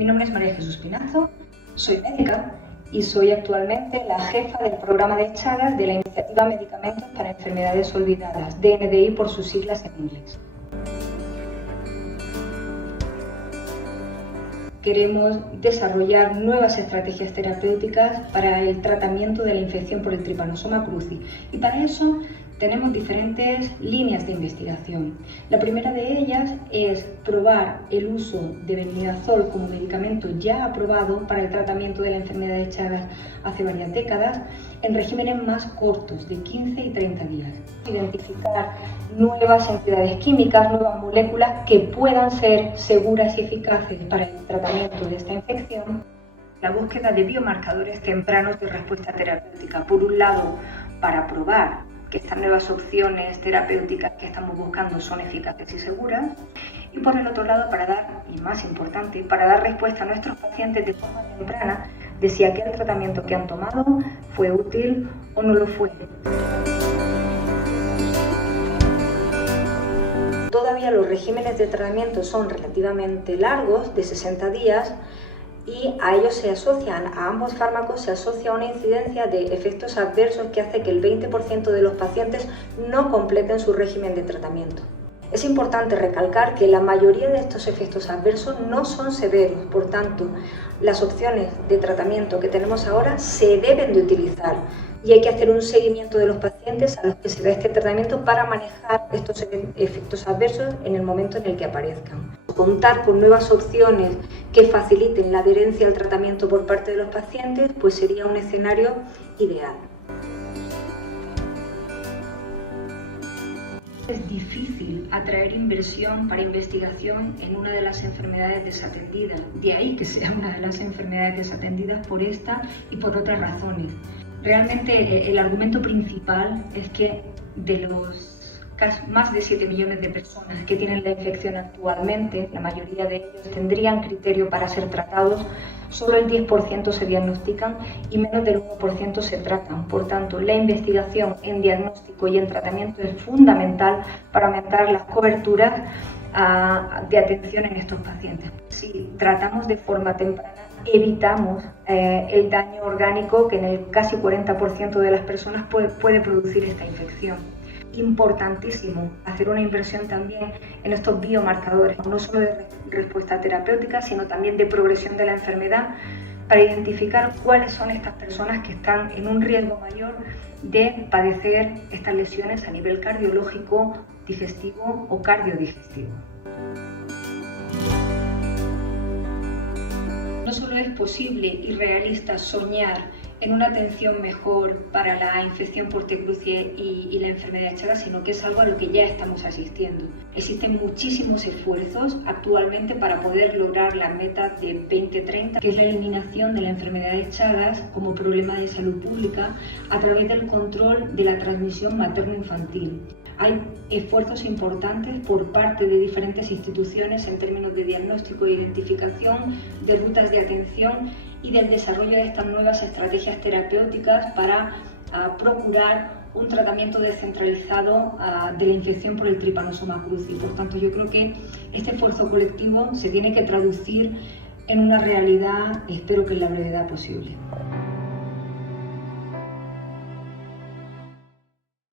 Mi nombre es María Jesús Pinazo, soy médica y soy actualmente la jefa del programa de Chagas de la iniciativa Medicamentos para Enfermedades Olvidadas, DNDI por sus siglas en inglés. Queremos desarrollar nuevas estrategias terapéuticas para el tratamiento de la infección por el Trypanosoma cruzi y para eso tenemos diferentes líneas de investigación. La primera de ellas es probar el uso de bendimidazol como medicamento ya aprobado para el tratamiento de la enfermedad de Chagas hace varias décadas en regímenes más cortos, de 15 y 30 días. Identificar nuevas entidades químicas, nuevas moléculas que puedan ser seguras y eficaces para el tratamiento de esta infección. La búsqueda de biomarcadores tempranos de respuesta terapéutica, por un lado, para probar que estas nuevas opciones terapéuticas que estamos buscando son eficaces y seguras, y por el otro lado, para dar, y más importante, para dar respuesta a nuestros pacientes de forma temprana de si aquel tratamiento que han tomado fue útil o no lo fue. Todavía los regímenes de tratamiento son relativamente largos, de 60 días, y a ellos se asocian, a ambos fármacos se asocia una incidencia de efectos adversos que hace que el 20% de los pacientes no completen su régimen de tratamiento. Es importante recalcar que la mayoría de estos efectos adversos no son severos, por tanto, las opciones de tratamiento que tenemos ahora se deben de utilizar y hay que hacer un seguimiento de los pacientes a los que se da este tratamiento para manejar estos efectos adversos en el momento en el que aparezcan. Contar con nuevas opciones que faciliten la adherencia al tratamiento por parte de los pacientes, pues sería un escenario ideal. Es difícil atraer inversión para investigación en una de las enfermedades desatendidas, de ahí que sea una de las enfermedades desatendidas por esta y por otras razones. Realmente el argumento principal es que de los más de 7 millones de personas que tienen la infección actualmente, la mayoría de ellos tendrían criterio para ser tratados, solo el 10% se diagnostican y menos del 1% se tratan. Por tanto, la investigación en diagnóstico y en tratamiento es fundamental para aumentar las coberturas de atención en estos pacientes. Si tratamos de forma temprana, evitamos el daño orgánico que en el casi 40% de las personas puede producir esta infección. Importantísimo hacer una inversión también en estos biomarcadores, no solo de respuesta terapéutica, sino también de progresión de la enfermedad, para identificar cuáles son estas personas que están en un riesgo mayor de padecer estas lesiones a nivel cardiológico, digestivo o cardiodigestivo. No solo es posible y realista soñar en una atención mejor para la infección por T. cruzi y la enfermedad de Chagas, sino que es algo a lo que ya estamos asistiendo. Existen muchísimos esfuerzos actualmente para poder lograr la meta de 2030, que es la eliminación de la enfermedad de Chagas como problema de salud pública a través del control de la transmisión materno-infantil. Hay esfuerzos importantes por parte de diferentes instituciones en términos de diagnóstico e identificación, de rutas de atención y del desarrollo de estas nuevas estrategias terapéuticas para procurar un tratamiento descentralizado de la infección por el Trypanosoma cruzi. Por tanto, yo creo que este esfuerzo colectivo se tiene que traducir en una realidad, espero que en la brevedad posible.